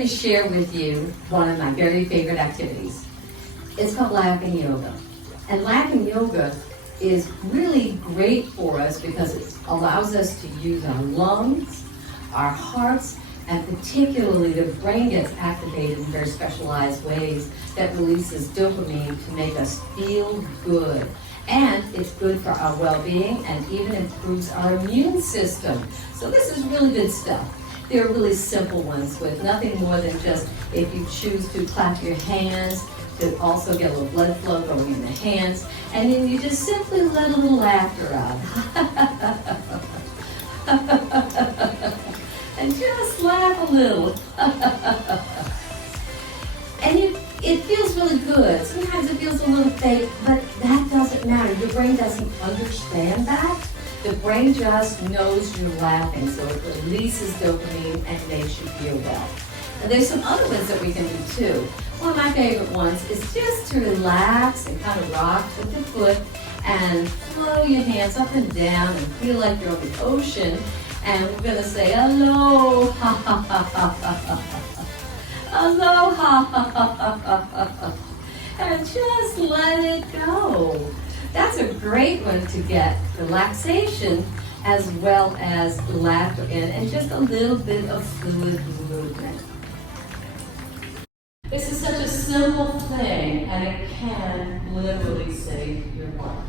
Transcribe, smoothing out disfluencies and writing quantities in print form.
going to share with you one of my very favorite activities. It's called laughing yoga. And laughing yoga is really great for us because it allows us to use our lungs, our hearts, and particularly the brain gets activated in very specialized ways that releases dopamine to make us feel good. And it's good for our well-being and even improves our immune system. So this is really good stuff. They're really simple ones with nothing more than just, if you choose to clap your hands, to also get a little blood flow going in the hands, and then you just simply let a little laughter out. And just laugh a little. And it feels really good. Sometimes it feels a little fake, but that doesn't matter. Your brain doesn't understand that. The brain just knows you're laughing, so it releases dopamine and makes you feel well. And there's some other ones that we can do too. One of my favorite ones is just to relax and kind of rock with your foot and flow your hands up and down and feel like you're on the ocean. And we're going to say, aloha, ha, ha, ha, ha, ha. Aloha, ha, ha, ha, ha, ha. And just let it go. That's a great one to get relaxation as well as laughter in and just a little bit of fluid movement. This is such a simple thing and it can literally save your life.